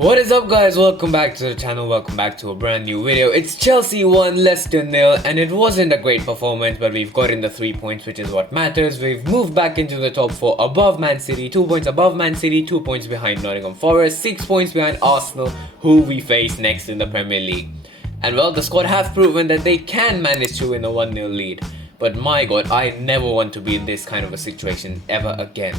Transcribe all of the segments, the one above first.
What is up, guys? Welcome back to the channel, welcome back to a brand new video. It's Chelsea 1, Leicester 0, and it wasn't a great performance, but we've gotten the 3 points, which is what matters. We've moved back into the top 4 above Man City, 2 points above Man City, 2 points behind Nottingham Forest, 6 points behind Arsenal, who we face next in the Premier League. And well, the squad have proven that they can manage to win a 1-0 lead. But my god, I never want to be in this kind of a situation ever again.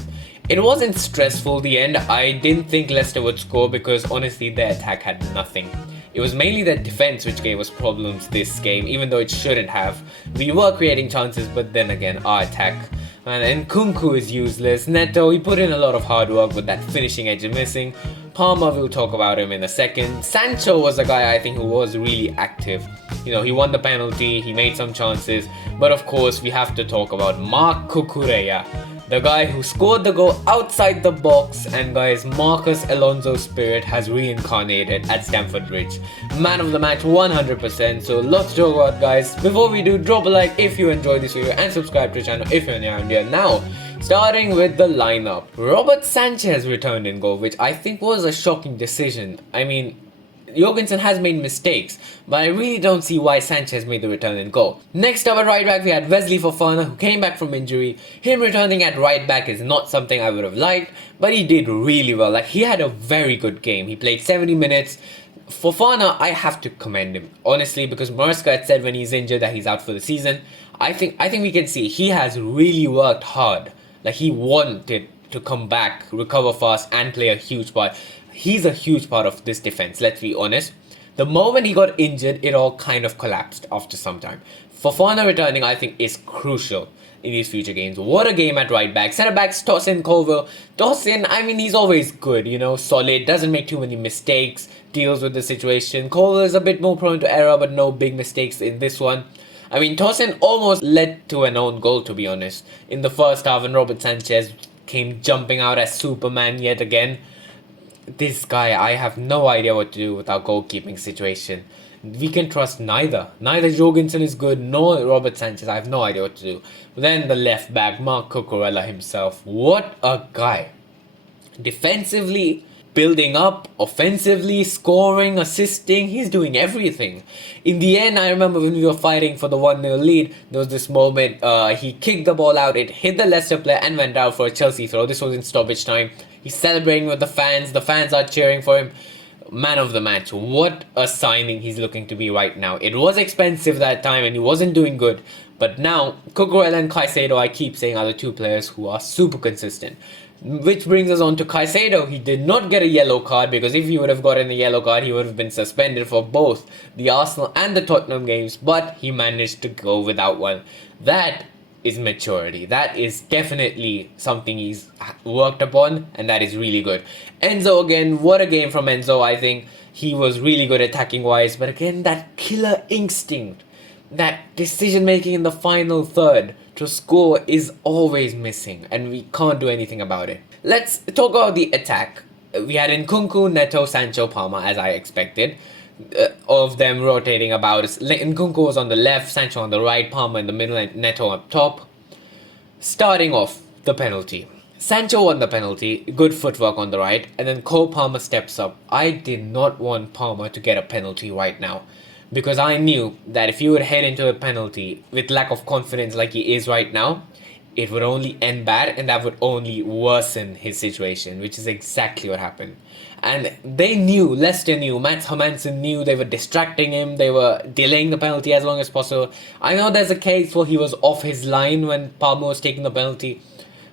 It wasn't stressful, the end. I didn't think Leicester would score because honestly their attack had nothing. It was mainly their defense which gave us problems this game, even though it shouldn't have. We were creating chances, but then again, our attack. And Nkunku is useless. Neto, he put in a lot of hard work, but that finishing edge is missing. Palmer, we'll talk about him in a second. Sancho was a guy I think who was really active. You know, he won the penalty, he made some chances, but of course we have to talk about Cucurella, the guy who scored the goal outside the box. And guys, Marcus Alonso's spirit has reincarnated at Stamford Bridge. Man of the match 100%, so lots to talk about, guys. Before we do, drop a like if you enjoyed this video and subscribe to the channel if you're new around here. Now, starting with the lineup. Robert Sanchez returned in goal, which I think was a shocking decision. I mean, Jorgensen has made mistakes, but I really don't see why Sanchez made the return in goal. Next up at right back, we had Wesley Fofana, who came back from injury. Him returning at right back is not something I would have liked, but he did really well. Like, he had a very good game. He played 70 minutes. Fofana, I have to commend him, honestly, because Maresca had said when he's injured that he's out for the season. I think we can see he has really worked hard. Like, he wanted to come back, recover fast, and play a huge part. He's a huge part of this defense, let's be honest. The moment he got injured, it all kind of collapsed after some time. Fofana returning, I think, is crucial in these future games. What a game at right back. Centre backs, Tosin, Colville. Tosin, I mean, he's always good, you know, solid, doesn't make too many mistakes, deals with the situation. Colville is a bit more prone to error, but no big mistakes in this one. I mean, Tosin almost led to an own goal, to be honest, in the first half, and Robert Sanchez came jumping out as Superman yet again. This guy, I have no idea what to do with our goalkeeping situation. We can trust neither. Neither Jorgensen is good, nor Robert Sanchez. I have no idea what to do. Then the left back, Marc Cucurella himself. What a guy. Defensively, building up, offensively, scoring, assisting, he's doing everything. In the end, I remember when we were fighting for the 1-0 lead, there was this moment, he kicked the ball out, it hit the Leicester player and went out for a Chelsea throw. This was in stoppage time. He's celebrating with the fans are cheering for him. Man of the match, what a signing he's looking to be right now. It was expensive that time and he wasn't doing good, but now Cucurella and Caicedo, I keep saying, are the two players who are super consistent. Which brings us on to Caicedo. He did not get a yellow card, because if he would have gotten a yellow card, he would have been suspended for both the Arsenal and the Tottenham games, but he managed to go without one. That is maturity. That is definitely something he's worked upon, and that is really good. Enzo again, what a game from Enzo. I think he was really good attacking wise, but again, that killer instinct, that decision making in the final third to score is always missing, and we can't do anything about it. Let's talk about the attack. We had Nkunku, Neto, Sancho, Palmer, as I expected. All of them rotating about. Nkunku was on the left, Sancho on the right, Palmer in the middle, and Neto up top. Starting off, the penalty. Sancho won the penalty, good footwork on the right, and then Cole Palmer steps up. I did not want Palmer to get a penalty right now, because I knew that if he would head into a penalty with lack of confidence like he is right now, it would only end bad, and that would only worsen his situation, which is exactly what happened. And they knew, Leicester knew, Mats Hermansen knew, they were distracting him, they were delaying the penalty as long as possible. I know there's a case where he was off his line when Palmer was taking the penalty,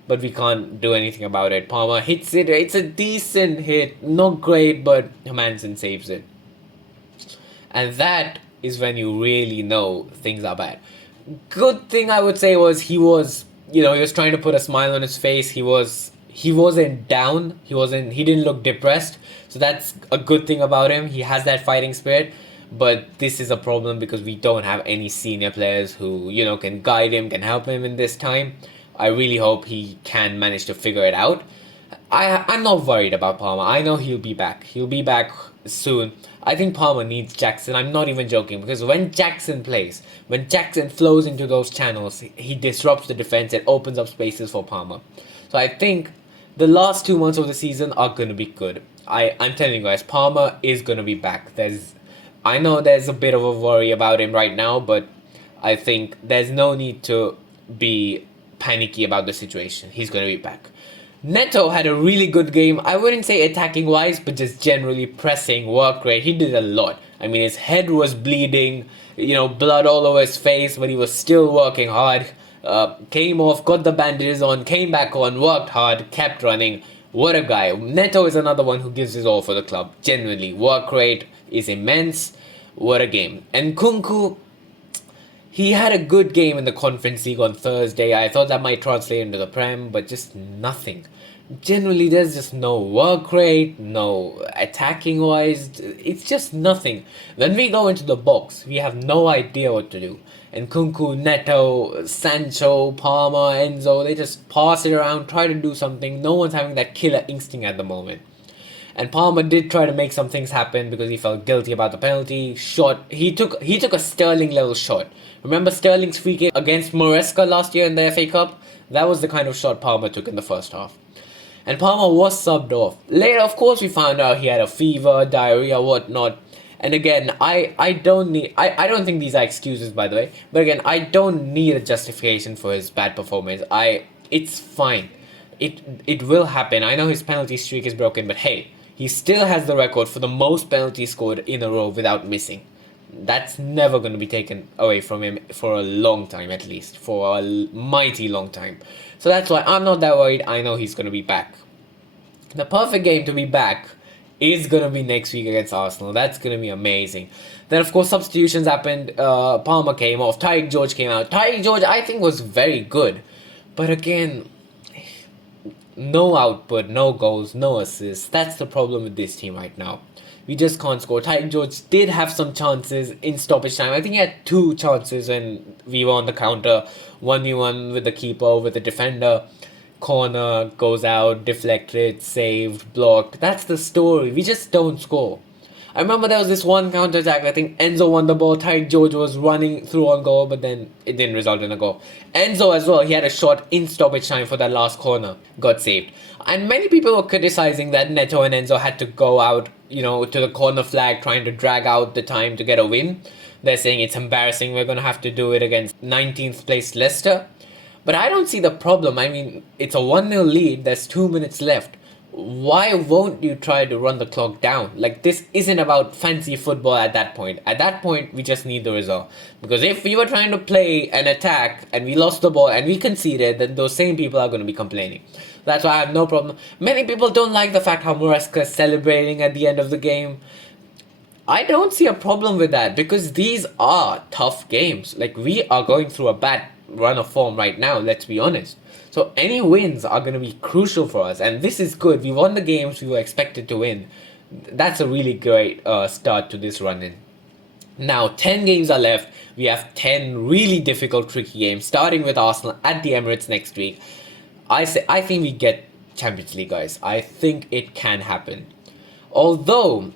but we can't do anything about it. Palmer hits it, it's a decent hit, not great, but Hermansen saves it. And that is when you really know things are bad. Good thing I would say was he was trying to put a smile on his face. He wasn't down. He didn't look depressed. So that's a good thing about him. He has that fighting spirit. But this is a problem because we don't have any senior players who, can guide him, can help him in this time. I really hope he can manage to figure it out. I'm not worried about Palmer. I know he'll be back. He'll be back soon. I think Palmer needs Jackson. I'm not even joking, because when Jackson plays, when Jackson flows into those channels, he disrupts the defense and opens up spaces for Palmer. So I think the last 2 months of the season are gonna be good. I'm telling you guys, Palmer is gonna be back. I know there's a bit of a worry about him right now, but I think there's no need to be panicky about the situation. He's gonna be back. Neto had a really good game. I wouldn't say attacking wise, but just generally pressing, work rate. He did a lot. I mean, his head was bleeding, blood all over his face, but he was still working hard. Came off, got the bandages on, came back on, worked hard, kept running. What a guy. Neto is another one who gives his all for the club. Genuinely, work rate is immense. What a game. And Kunku, he had a good game in the Conference League on Thursday. I thought that might translate into the Prem, but just nothing. Generally, there's just no work rate, no attacking wise. It's just nothing. When we go into the box, we have no idea what to do. And Kunku, Neto, Sancho, Palmer, Enzo, they just pass it around, try to do something. No one's having that killer instinct at the moment. And Palmer did try to make some things happen because he felt guilty about the penalty. He took a Sterling level shot. Remember Sterling's free kick against Maresca last year in the FA Cup? That was the kind of shot Palmer took in the first half. And Palmer was subbed off. Later, of course, we found out he had a fever, diarrhea, whatnot. And again, I don't think these are excuses, by the way. But again, I don't need a justification for his bad performance. It's fine. It will happen. I know his penalty streak is broken, but hey, he still has the record for the most penalties scored in a row without missing. That's never going to be taken away from him for a long time, at least. For a mighty long time. So that's why I'm not that worried. I know he's going to be back. The perfect game to be back is going to be next week against Arsenal. That's going to be amazing. Then, of course, substitutions happened. Palmer came off. Tyreek George came out. Tyreek George, I think, was very good. But again, no output, no goals, no assists. That's the problem with this team right now. We just can't score. Tyreek George did have some chances in stoppage time. I think he had 2 chances when we were on the counter. 1v1 with the keeper, with the defender. Corner, goes out, deflected, saved, blocked. That's the story. We just don't score. I remember there was this one counter-attack. I think Enzo won the ball. Tyreek George was running through on goal, but then it didn't result in a goal. Enzo as well, he had a shot in stoppage time for that last corner. Got saved. And many people were criticizing that Neto and Enzo had to go out, to the corner flag, trying to drag out the time to get a win. They're saying it's embarrassing. We're going to have to do it against 19th place Leicester. But I don't see the problem. I mean, it's a 1-0 lead. There's 2 minutes left. Why won't you try to run the clock down? Like, this isn't about fancy football at that point. At that point, we just need the result. Because if we were trying to play an attack and we lost the ball and we conceded, then those same people are going to be complaining. That's why I have no problem. Many people don't like the fact how Maresca is celebrating at the end of the game. I don't see a problem with that because these are tough games. Like, we are going through a bad run of form right now, let's be honest. So any wins are going to be crucial for us, and this is good. We won the games we were expected to win. That's a really great start to this run-in. Now, 10 games are left. We have 10 really difficult, tricky games, starting with Arsenal at the Emirates next week. I think we get Champions League, guys. I think it can happen. Although,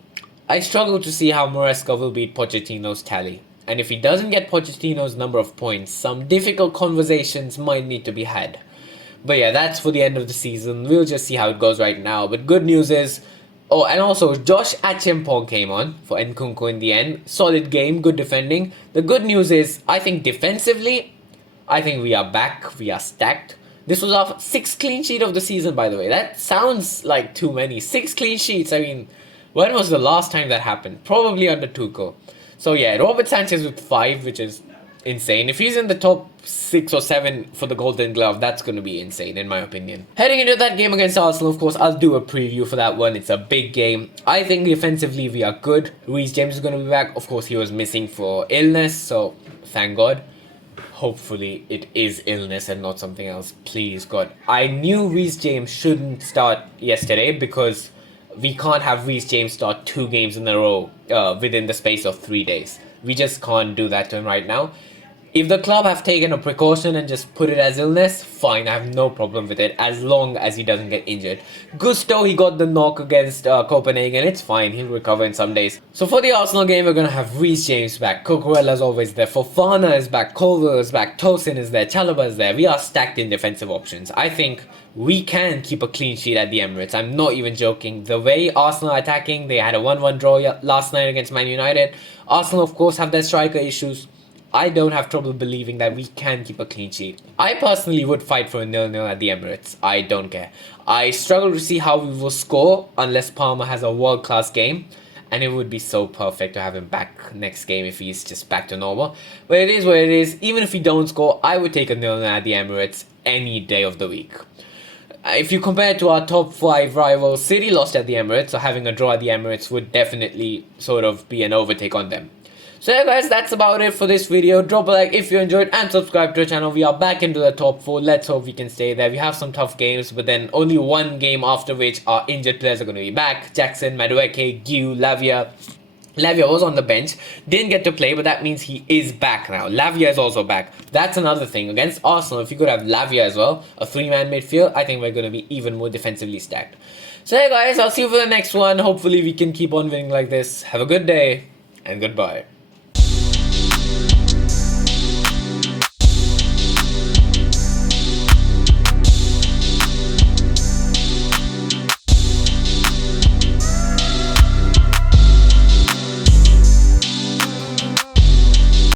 I struggle to see how Maresca will beat Pochettino's tally. And if he doesn't get Pochettino's number of points, some difficult conversations might need to be had. But yeah, that's for the end of the season. We'll just see how it goes right now. But good news is... Oh, and also, Josh Achimpong came on for Nkunku in the end. Solid game, good defending. The good news is, I think defensively, I think we are back. We are stacked. This was our 6th clean sheet of the season, by the way. That sounds like too many. 6 clean sheets, I mean... When was the last time that happened? Probably under Tuchel. So yeah, Robert Sanchez with 5, which is insane. If he's in the top 6 or 7 for the Golden Glove, that's going to be insane in my opinion. Heading into that game against Arsenal, of course, I'll do a preview for that one. It's a big game. I think defensively we are good. Reece James is going to be back. Of course, he was missing for illness, so thank God. Hopefully it is illness and not something else. Please, God. I knew Reece James shouldn't start yesterday because we can't have Reece James start 2 games in a row within the space of 3 days. We just can't do that to him right now. If the club have taken a precaution and just put it as illness, fine, I have no problem with it as long as he doesn't get injured. Gusto, he got the knock against Copenhagen, it's fine, he'll recover in some days. So for the Arsenal game, we're going to have Reece James back, Cucurella is always there, Fofana is back, Colville is back, Tosin is there, Chalobah is there. We are stacked in defensive options. I think we can keep a clean sheet at the Emirates. I'm not even joking. The way Arsenal are attacking, they had a 1-1 draw last night against Man United. Arsenal, of course, have their striker issues. I don't have trouble believing that we can keep a clean sheet. I personally would fight for a 0-0 at the Emirates. I don't care. I struggle to see how we will score unless Palmer has a world-class game. And it would be so perfect to have him back next game if he's just back to normal. But it is what it is. Even if we don't score, I would take a 0-0 at the Emirates any day of the week. If you compare it to our top 5 rivals, City lost at the Emirates, so having a draw at the Emirates would definitely sort of be an overtake on them. So yeah guys, that's about it for this video. Drop a like if you enjoyed and subscribe to the channel. We are back into the top 4. Let's hope we can stay there. We have some tough games, but then only one game after which our injured players are going to be back. Jackson, Madueke, Guiu, Lavia. Lavia was on the bench, didn't get to play, but that means he is back now. Lavia is also back. That's another thing. Against Arsenal, if you could have Lavia as well, a 3-man midfield, I think we're going to be even more defensively stacked. So yeah guys, I'll see you for the next one. Hopefully we can keep on winning like this. Have a good day and goodbye.